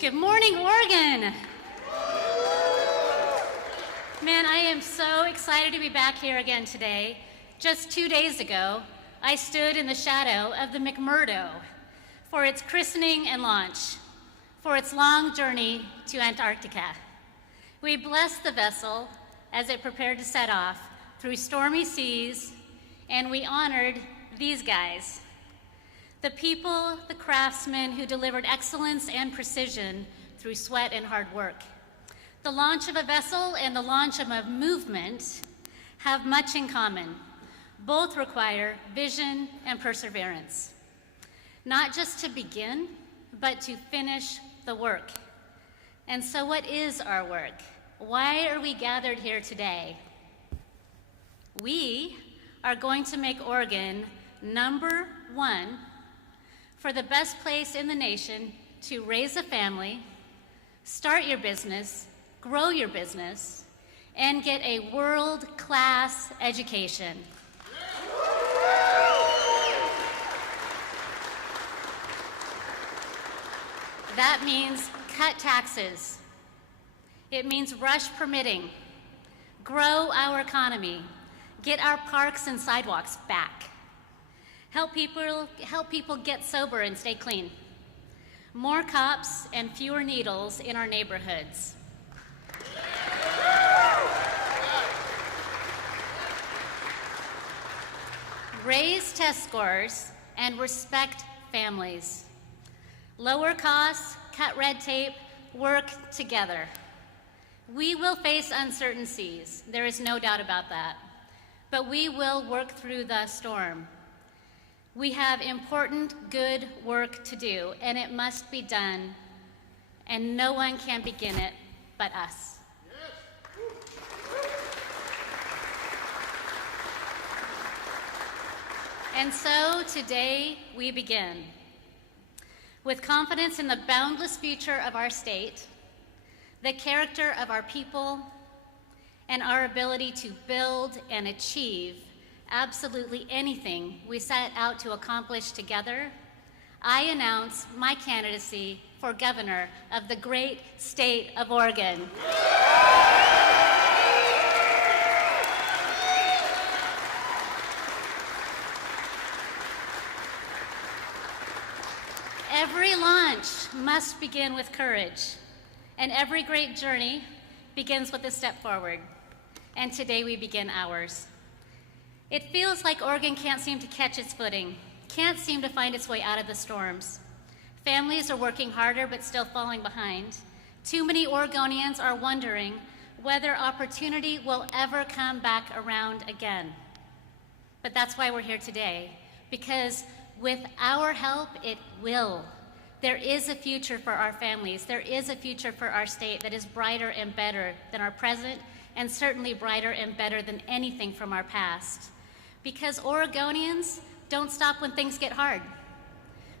Good morning, Oregon. Man, I am so excited to be back here again today. Just 2 days ago, I stood in the shadow of the McMurdo for its christening and launch, for its long journey to Antarctica. We blessed the vessel as it prepared to set off through stormy seas, and we honored these guys. The people, the craftsmen who delivered excellence and precision through sweat and hard work. The launch of a vessel and the launch of a movement have much in common. Both require vision and perseverance. Not just to begin, but to finish the work. And so what is our work? Why are we gathered here today? We are going to make Oregon number one for the best place in the nation to raise a family, start your business, grow your business, and get a world-class education. That means cut taxes. It means rush permitting, grow our economy, get our parks and sidewalks back, help people get sober and stay clean, more cops and fewer needles in our neighborhoods. Raise test scores and respect families. Lower costs, cut red tape, work together. We will face uncertain seas, there is no doubt about that, but we will work through the storm. We have important, good work to do, and it must be done, and no one can begin it but us. And so today we begin. With confidence in the boundless future of our state, the character of our people, and our ability to build and achieve absolutely anything we set out to accomplish together, I announce my candidacy for governor of the great state of Oregon. Every launch must begin with courage, and every great journey begins with a step forward. And today we begin ours. It feels like Oregon can't seem to catch its footing, can't seem to find its way out of the storms. Families are working harder but still falling behind. Too many Oregonians are wondering whether opportunity will ever come back around again. But that's why we're here today, because with our help, it will. There is a future for our families. There is a future for our state that is brighter and better than our present, and certainly brighter and better than anything from our past. Because Oregonians don't stop when things get hard.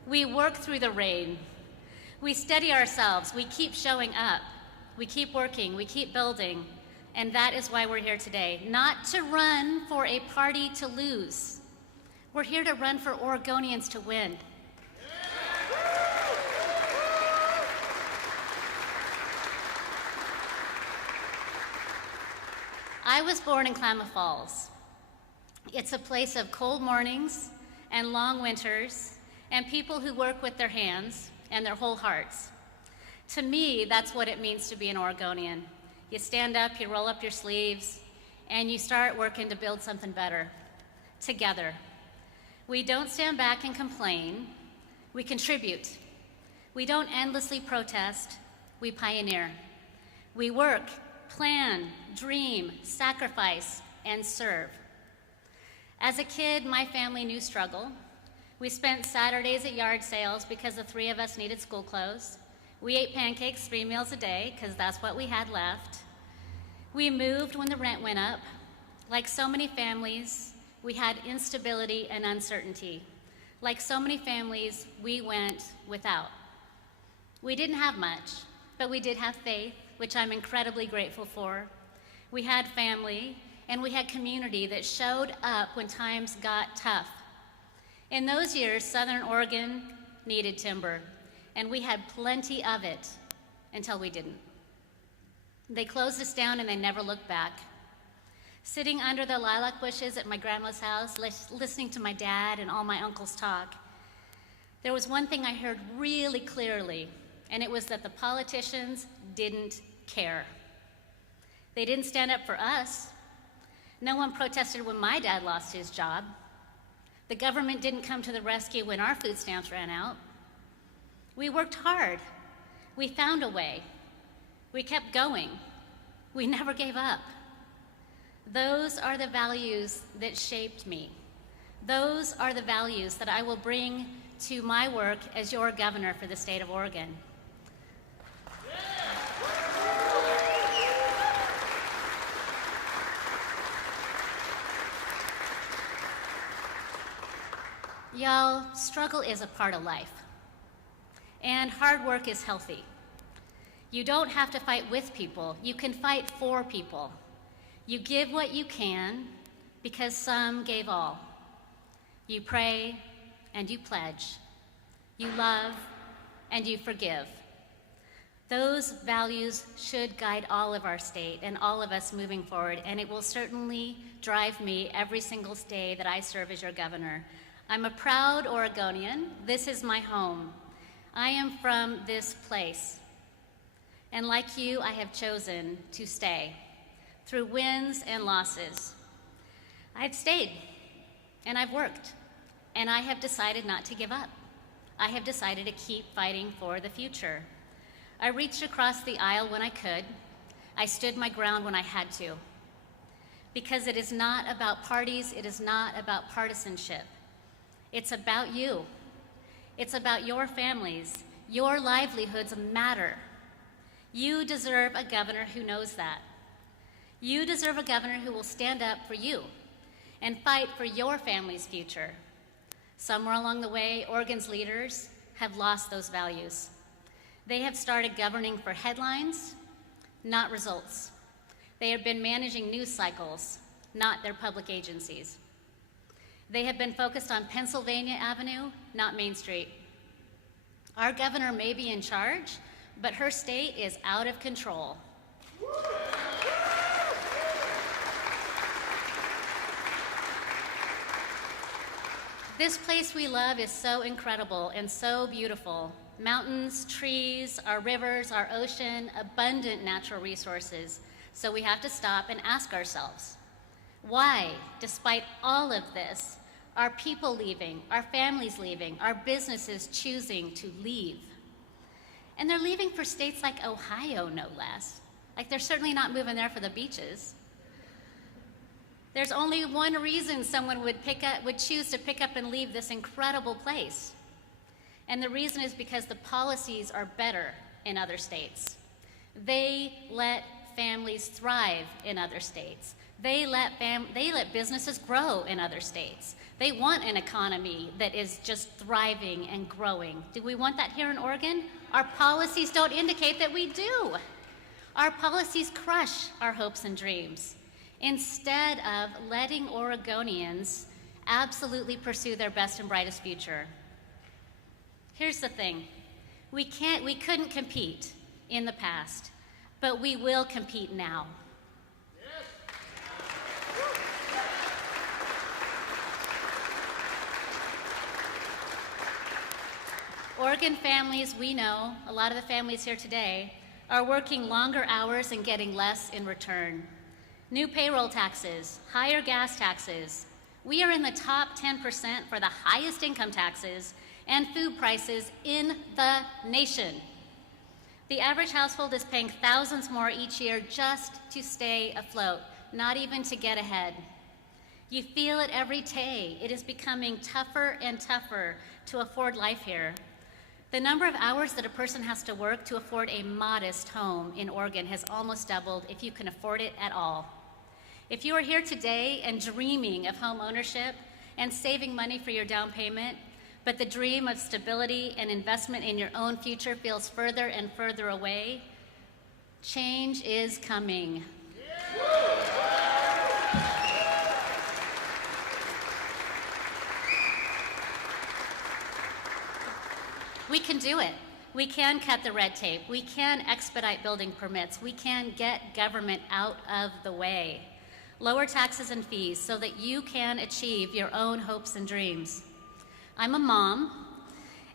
We work through the rain. We steady ourselves. We keep showing up. We keep working. We keep building. And that is why we're here today. Not to run for a party to lose. We're here to run for Oregonians to win. I was born in Klamath Falls. It's a place of cold mornings and long winters and people who work with their hands and their whole hearts. To me, that's what it means to be an Oregonian. You stand up, you roll up your sleeves, and you start working to build something better, together. We don't stand back and complain, we contribute. We don't endlessly protest, we pioneer. We work, plan, dream, sacrifice, and serve. As a kid, my family knew struggle. We spent Saturdays at yard sales because the three of us needed school clothes. We ate pancakes 3 meals a day because that's what we had left. We moved when the rent went up. Like so many families, we had instability and uncertainty. Like so many families, we went without. We didn't have much, but we did have faith, which I'm incredibly grateful for. We had family, and we had community that showed up when times got tough. In those years, Southern Oregon needed timber. and we had plenty of it until we didn't. They closed us down and they never looked back. Sitting under the lilac bushes at my grandma's house, listening to my dad and all my uncles talk, there was one thing I heard really clearly, and it was that the politicians didn't care. They didn't stand up for us. No one protested when my dad lost his job. The government didn't come to the rescue when our food stamps ran out. We worked hard. We found a way. We kept going. We never gave up. Those are the values that shaped me. Those are the values that I will bring to my work as your governor for the state of Oregon. Y'all, struggle is a part of life, and hard work is healthy. You don't have to fight with people, you can fight for people. You give what you can because some gave all. You pray and you pledge. You love and you forgive. Those values should guide all of our state and all of us moving forward, and it will certainly drive me every single day that I serve as your governor. I'm a proud Oregonian. This is my home. I am from this place. And like you, I have chosen to stay through wins and losses. I've stayed, and I've worked, and I have decided not to give up. I have decided to keep fighting for the future. I reached across the aisle when I could. I stood my ground when I had to. Because it is not about parties, it is not about partisanship. It's about you. It's about your families. Your livelihoods matter. You deserve a governor who knows that. You deserve a governor who will stand up for you and fight for your family's future. Somewhere along the way, Oregon's leaders have lost those values. They have started governing for headlines, not results. They have been managing news cycles, not their public agencies. They have been focused on Pennsylvania Avenue, not Main Street. Our governor may be in charge, but her state is out of control. This place we love is so incredible and so beautiful. Mountains, trees, our rivers, our ocean, abundant natural resources. So we have to stop and ask ourselves, why, despite all of this, are people leaving, our families leaving, our businesses choosing to leave? And they're leaving for states like Ohio, no less. Like, they're certainly not moving there for the beaches. There's only one reason someone would choose to pick up and leave this incredible place. And the reason is because the policies are better in other states. They let families thrive in other states. They let businesses grow in other states. They want an economy that is just thriving and growing. Do we want that here in Oregon? Our policies don't indicate that we do. Our policies crush our hopes and dreams instead of letting Oregonians absolutely pursue their best and brightest future. Here's the thing. We couldn't compete in the past, but we will compete now. Oregon families, we know, a lot of the families here today, are working longer hours and getting less in return. New payroll taxes, higher gas taxes. We are in the top 10% for the highest income taxes and food prices in the nation. The average household is paying thousands more each year just to stay afloat, not even to get ahead. You feel it every day. It is becoming tougher and tougher to afford life here. The number of hours that a person has to work to afford a modest home in Oregon has almost doubled, if you can afford it at all. If you are here today and dreaming of home ownership and saving money for your down payment, but the dream of stability and investment in your own future feels further and further away, change is coming. We can do it. We can cut the red tape. We can expedite building permits. We can get government out of the way. Lower taxes and fees so that you can achieve your own hopes and dreams. I'm a mom,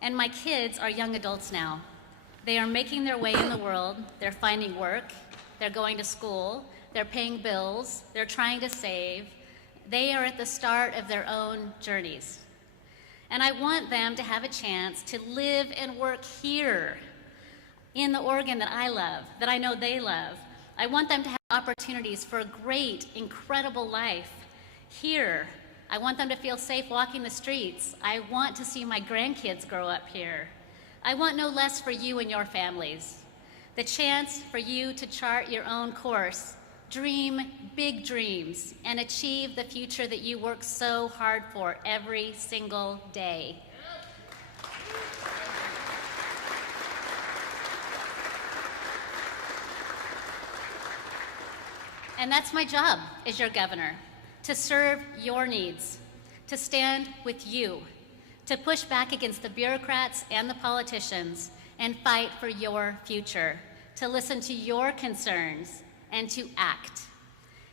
and my kids are young adults now. They are making their way in the world. They're finding work. They're going to school. They're paying bills. They're trying to save. They are at the start of their own journeys. And I want them to have a chance to live and work here in the Oregon that I love, that I know they love. I want them to have opportunities for a great, incredible life here. I want them to feel safe walking the streets. I want to see my grandkids grow up here. I want no less for you and your families. The chance for you to chart your own course, dream big dreams, and achieve the future that you work so hard for every single day. And that's my job as your governor, to serve your needs, to stand with you, to push back against the bureaucrats and the politicians and fight for your future, to listen to your concerns and to act,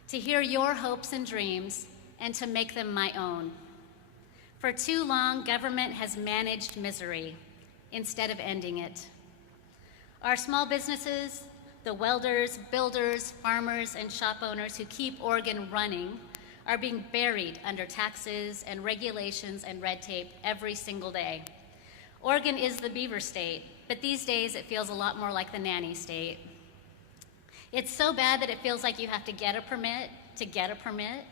to hear your hopes and dreams and to make them my own. For too long, government has managed misery instead of ending it. Our small businesses, the welders, builders, farmers, and shop owners who keep Oregon running are being buried under taxes and regulations and red tape every single day. Oregon is the beaver state, but these days it feels a lot more like the nanny state. It's so bad that it feels like you have to get a permit to get a permit.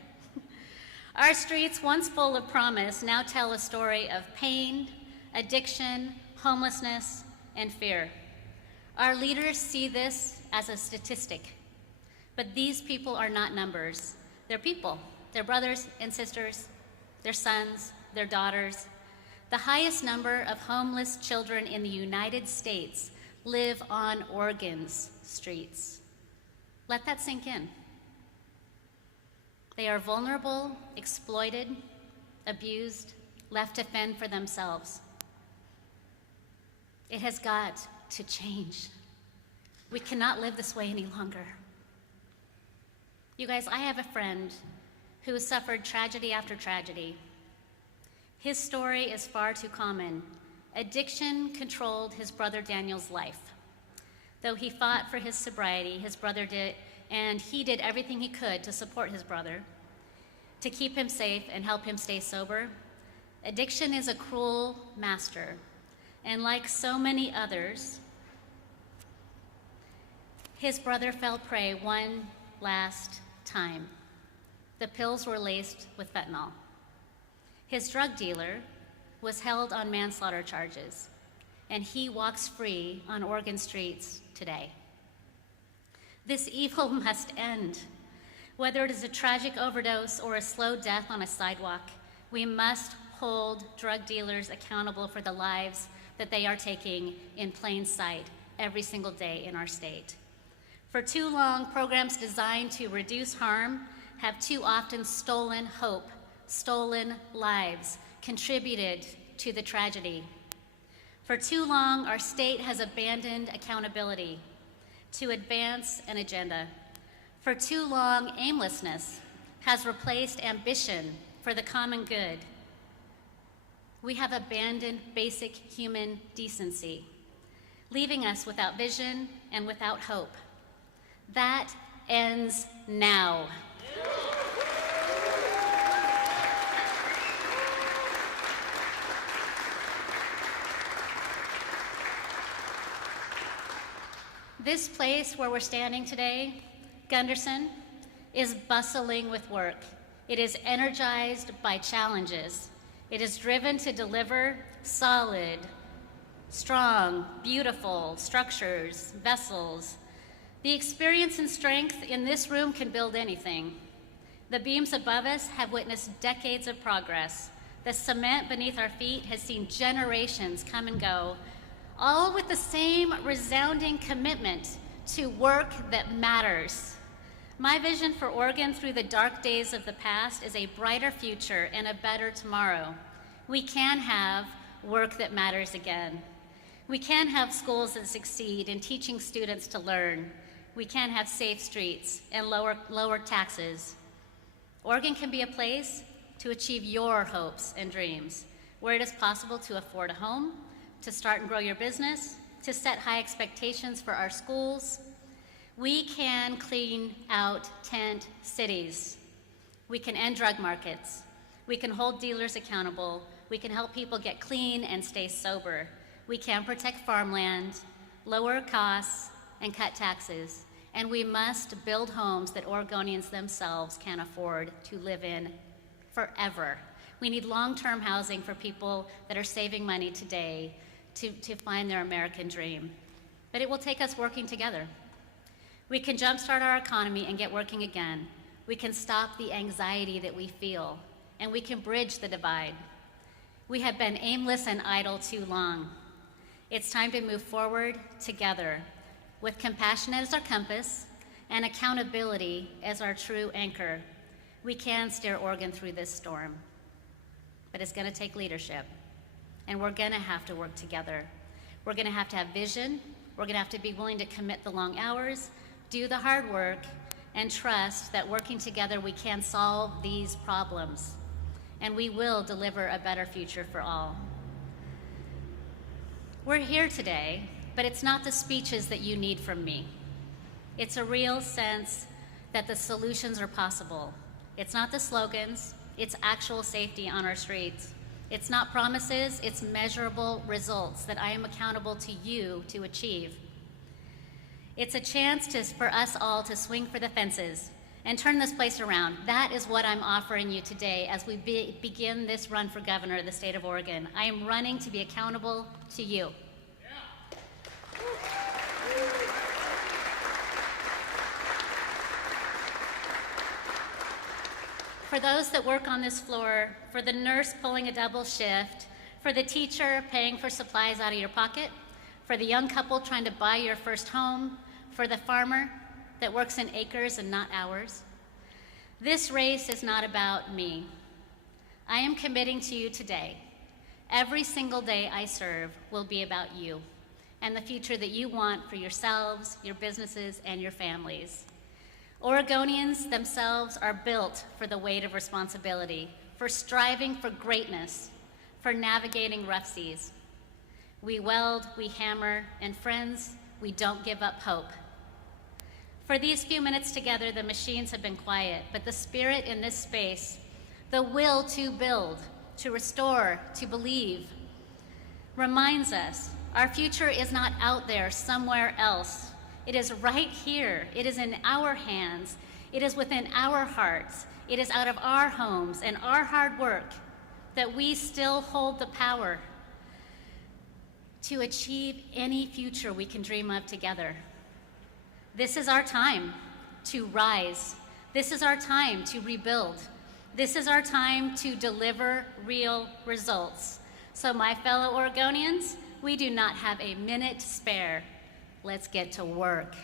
Our streets, once full of promise, now tell a story of pain, addiction, homelessness, and fear. Our leaders see this as a statistic, but these people are not numbers. They're people. They're brothers and sisters, their sons, their daughters. The highest number of homeless children in the United States live on Oregon's streets. Let that sink in. They are vulnerable, exploited, abused, left to fend for themselves. It has got to change. We cannot live this way any longer. You guys, I have a friend who has suffered tragedy after tragedy. His story is far too common. Addiction controlled his brother Daniel's life. Though he fought for his sobriety, his brother did, and he did everything he could to support his brother, to keep him safe and help him stay sober. Addiction is a cruel master, and like so many others, his brother fell prey one last time. The pills were laced with fentanyl. His drug dealer was held on manslaughter charges, and he walks free on Oregon streets today. This evil must end. Whether it is a tragic overdose or a slow death on a sidewalk, we must hold drug dealers accountable for the lives that they are taking in plain sight every single day in our state. For too long, programs designed to reduce harm have too often stolen hope, stolen lives, contributed to the tragedy. For too long, our state has abandoned accountability to advance an agenda. For too long, aimlessness has replaced ambition for the common good. We have abandoned basic human decency, leaving us without vision and without hope. That ends now. This place where we're standing today, Gunderson, is bustling with work. It is energized by challenges. It is driven to deliver solid, strong, beautiful structures, vessels. The experience and strength in this room can build anything. The beams above us have witnessed decades of progress. The cement beneath our feet has seen generations come and go, all with the same resounding commitment to work that matters. My vision for Oregon through the dark days of the past is a brighter future and a better tomorrow. We can have work that matters again. We can have schools that succeed in teaching students to learn. We can have safe streets and lower taxes. Oregon can be a place to achieve your hopes and dreams, where it is possible to afford a home, to start and grow your business, to set high expectations for our schools. We can clean out tent cities. We can end drug markets. We can hold dealers accountable. We can help people get clean and stay sober. We can protect farmland, lower costs, and cut taxes. And we must build homes that Oregonians themselves can afford to live in forever. We need long-term housing for people that are saving money today to find their American dream. But it will take us working together. We can jumpstart our economy and get working again. We can stop the anxiety that we feel, and we can bridge the divide. We have been aimless and idle too long. It's time to move forward together with compassion as our compass and accountability as our true anchor. We can steer Oregon through this storm, but it's going to take leadership, and we're going to have to work together. We're going to have vision. We're going to have to be willing to commit the long hours, do the hard work, and trust that working together we can solve these problems, and we will deliver a better future for all. We're here today, but it's not the speeches that you need from me. It's a real sense that the solutions are possible. It's not the slogans, it's actual safety on our streets. It's not promises, it's measurable results that I am accountable to you to achieve. It's a chance for us all to swing for the fences and turn this place around. That is what I'm offering you today as we begin this run for governor of the state of Oregon. I am running to be accountable to you. For those that work on this floor, for the nurse pulling a double shift, for the teacher paying for supplies out of your pocket, for the young couple trying to buy your first home, for the farmer that works in acres and not hours. This race is not about me. I am committing to you today. Every single day I serve will be about you and the future that you want for yourselves, your businesses, and your families. Oregonians themselves are built for the weight of responsibility, for striving for greatness, for navigating rough seas. We weld, we hammer, and friends, we don't give up hope. For these few minutes together, the machines have been quiet, but the spirit in this space, the will to build, to restore, to believe, reminds us our future is not out there somewhere else. It is right here. It is in our hands. It is within our hearts. It is out of our homes and our hard work that we still hold the power to achieve any future we can dream of together. This is our time to rise. This is our time to rebuild. This is our time to deliver real results. So my fellow Oregonians, we do not have a minute to spare. Let's get to work.